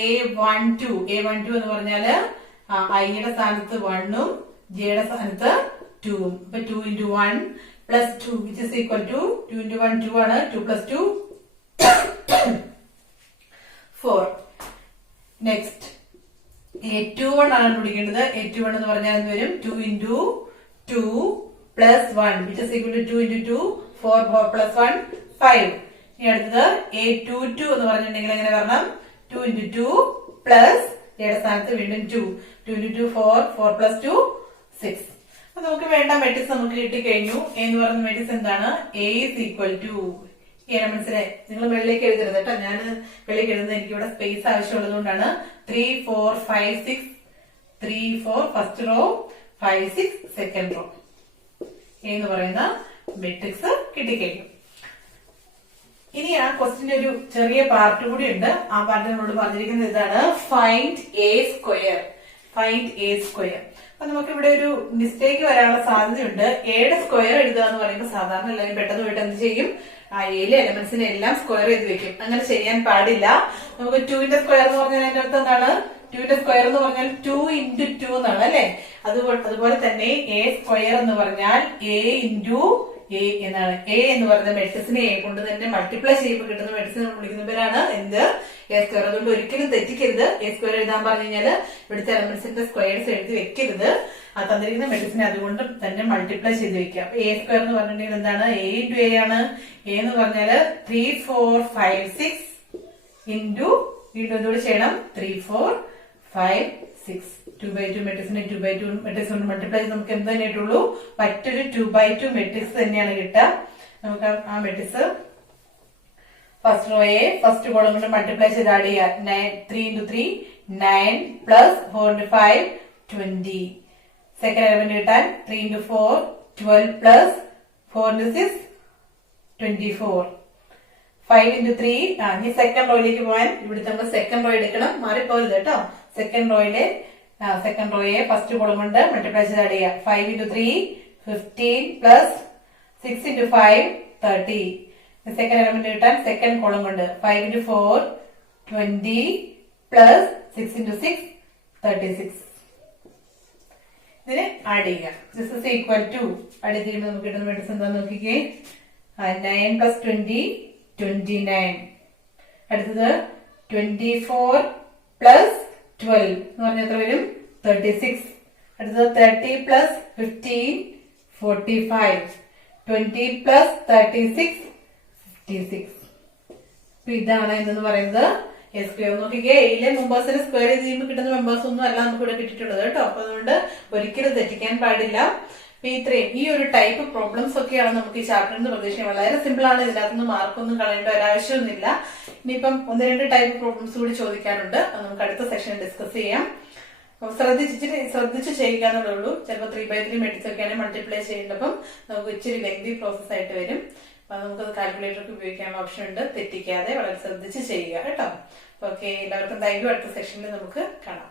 A12 എന്ന് പറഞ്ഞാല് ഐയുടെ സ്ഥാനത്ത് 1ഉം ജെയുടെ സ്ഥാനത്ത് 2ഉം. അപ്പൊ 2 into 1 plus 2 which is equal to 2 into 1 2 ആണ്. 2 plus 2 4. നെക്സ്റ്റ് A21 ആണ് പിടിക്കേണ്ടത്. A21 എന്ന് പറഞ്ഞാൽ എന്ത് വരും? 2 into 2 plus 1 which is equal to 2 into 2 4 4 plus 1 5. ഇനി അടുത്തത് A22 എന്ന് പറഞ്ഞിട്ടുണ്ടെങ്കിൽ എങ്ങനെ വരണം? 2 into 2 plus ജെയുടെ സ്ഥാനത്ത് വീണ്ടും 2 2 into 2 4 4 plus 2 6. അപ്പൊ നമുക്ക് വേണ്ട മെട്രിക്സ് നമുക്ക് കിട്ടിക്കഴിഞ്ഞു. എന്ന് പറയുന്ന മെട്രിക്സ് എന്താണ്? A is equal to എലമെന്റ്സിനെ നിങ്ങൾ വെള്ളിലേക്ക് എഴുതരുത് കേട്ടോ. ഞാൻ വെള്ളിലേക്ക് എഴുതുന്നത് എനിക്ക് ഇവിടെ സ്പേസ് ആവശ്യമുള്ളത് കൊണ്ടാണ്. 3 4 5 6 3 4 ഫസ്റ്റ് റോ 5 6 സെക്കൻഡ് റോ എന്ന് പറയുന്ന മെട്രിക്സ് കിട്ടിക്കഴിഞ്ഞു. ഇനി ആ ക്വസ്റ്റിന്റെ ഒരു ചെറിയ പാർട്ട് കൂടി ഉണ്ട്. ആ പാർട്ട് നമ്മളോട് പറഞ്ഞിരിക്കുന്നത് ഇതാണ്: find A square. Find A square. അപ്പൊ നമുക്ക് ഇവിടെ ഒരു മിസ്റ്റേക്ക് വരാനുള്ള സാധ്യതയുണ്ട്. എയുടെ സ്ക്വയർ എഴുതുക എന്ന് പറയുമ്പോൾ സാധാരണ എല്ലാവരും പെട്ടെന്ന് പോയിട്ട് എന്ത് ചെയ്യും? ആ എയിലെ എലമെന്റ്സിനെ എല്ലാം സ്ക്വയർ ചെയ്ത് വെക്കും. അങ്ങനെ ചെയ്യാൻ പാടില്ല. നമുക്ക് 2ന്റെ സ്ക്വയർ എന്ന് പറഞ്ഞാൽ അതിന്റെ അർത്ഥം എന്താണ്? 2ന്റെ സ്ക്വയർ എന്ന് പറഞ്ഞാൽ 2 into 2 എന്നാണ് അല്ലെ. അതുപോലെ തന്നെ എ സ്ക്വയർ എന്ന് പറഞ്ഞാൽ എ into എ എന്നാണ്. എ എന്ന് പറയുന്ന മെട്രിക്സിനെ എ കൊണ്ട് തന്നെ മൾട്ടിപ്ലൈ ചെയ്യുമ്പോൾ കിട്ടുന്ന മെട്രിക്സിനെ നമ്മൾ വിളിക്കുന്ന പേരാണ് എന്ത്? A square. അതുകൊണ്ട് ഒരിക്കലും തെറ്റിക്കരുത്. എ സ്ക്വയർ എഴുതാൻ പറഞ്ഞു കഴിഞ്ഞാൽ ഇവിടുത്തെ എലമെന്റ്സിന്റെ സ്ക്വയർസ് എഴുതി വെക്കരുത്. ആ തന്നിരിക്കുന്ന മെട്രിക്സിനെ അതുകൊണ്ട് തന്നെ മൾട്ടിപ്ലൈ ചെയ്ത് വെക്കാം. എ സ്ക്വയർ എന്ന് പറഞ്ഞിട്ടുണ്ടെങ്കിൽ എന്താണ്? എ ഇൻറ്റു എ ആണ്. എ എന്ന് പറഞ്ഞാല് 3 4 5 6 ഇൻറ്റു വീണ്ടും ഇതുകൂടി ചെയ്യണം 3 4 5 6. 2/2 മെട്രിക്സിനെ 2/2 മെട്രിക്സ് കൊണ്ട് മൾട്ടിപ്ലൈ ചെയ്ത് നമുക്ക് എന്ത് തന്നെ കിട്ടുള്ളൂ? മറ്റൊരു 2/2 മെട്രിക്സ് തന്നെയാണ് കിട്ടുക. നമുക്ക് ആ മെട്രിക്സ് ഫസ്റ്റ് റോയെ ഫസ്റ്റ് കോളം കൊണ്ട് മൾട്ടിപ്ലൈ ചെയ്ത് ആഡ് ചെയ്യാം. 3 into 3 9 plus 4 into 5 20. Second element കിട്ടാൻ 3 into 4 12 plus 4 into 6 24. 5 into 3 ഇനി സെക്കൻഡ് റോയിലേക്ക് പോകാൻ ഇവിടുത്തെ നമ്മൾ സെക്കൻഡ് റോ എടുക്കണം. മാറിപ്പോകരുത് കേട്ടോ. സെക്കൻഡ് റോയെ ഫസ്റ്റ് കോളം കൊണ്ട് മൾട്ടിപ്ലൈ ചെയ്ത് ആഡ് ചെയ്യാം. 5 into 3 15 plus 6 into 5 30. Second element കിട്ടാൻ സെക്കൻഡ് കോളം കൊണ്ട് 5 into 4 20 plus 6 into 6 36. ഇതിന് ആഡ് ചെയ്യാം. This is equal to add ചെയ്യുമ്പോൾ നമുക്ക് കിട്ടുന്ന മെട്രിക്സ് എന്താ നോക്കിക്കേ. 9 plus 20 29. അടുത്തത് 24 plus 12 എന്ന് പറഞ്ഞാൽ എത്ര വരും? 36. അടുത്തത് 30 plus 15 45. 20 plus 36 56. ഇതാണ് എന്തെന്ന് പറയുന്നത് എ സ്ക്വയർ. നോക്കിക്കേ, എയിലെ മെമ്പേഴ്സിനെ സ്ക്വയർ ചെയ്ത് കഴിയുമ്പോൾ കിട്ടുന്ന മെമ്പേഴ്സ് ഒന്നും അല്ല നമുക്ക് ഇവിടെ കിട്ടിയിട്ടുള്ളത് കേട്ടോ. അപ്പൊ അതുകൊണ്ട് ഒരിക്കലും തെറ്റിക്കാൻ പാടില്ല. ഇത്രയും ഈ ഒരു ടൈപ്പ് പ്രോബ്ലംസ് ഒക്കെയാണ് നമുക്ക് ഈ ചാപ്റ്ററിൽ നിന്ന് പ്രതീക്ഷിക്കുന്നത്. വളരെ സിമ്പിൾ ആണ്. ഇതിനകത്തുനിന്ന് മാർക്കൊന്നും കളയേണ്ട ഒരാവശ്യമൊന്നുമില്ല. ഇനിയിപ്പം 1-2 ടൈപ്പ് പ്രോബ്ലംസ് കൂടി ചോദിക്കാനുണ്ട്. അത് നമുക്ക് അടുത്ത സെക്ഷനിൽ ഡിസ്കസ് ചെയ്യാം. ശ്രദ്ധിച്ച് ചെയ്യുക എന്നുള്ളേ ഉള്ളൂ. ചിലപ്പോൾ 3/3 മെട്രിക്സ് ഒക്കെയാണ് മൾട്ടിപ്ലൈ ചെയ്യേണ്ടപ്പം നമുക്ക് ഇച്ചിരി ലെങ്തി പ്രോസസ് ആയിട്ട് വരും. അപ്പൊ നമുക്കത് കാൽക്കുലേറ്റർക്ക് ഉപയോഗിക്കാനുള്ള ഓപ്ഷൻ ഉണ്ട്. തെറ്റിക്കാതെ വളരെ ശ്രദ്ധിച്ച് ചെയ്യുക കേട്ടോ. ഓക്കെ, എല്ലാവർക്കും താങ്ക് യു. അടുത്ത സെക്ഷനിൽ നമുക്ക് കാണാം.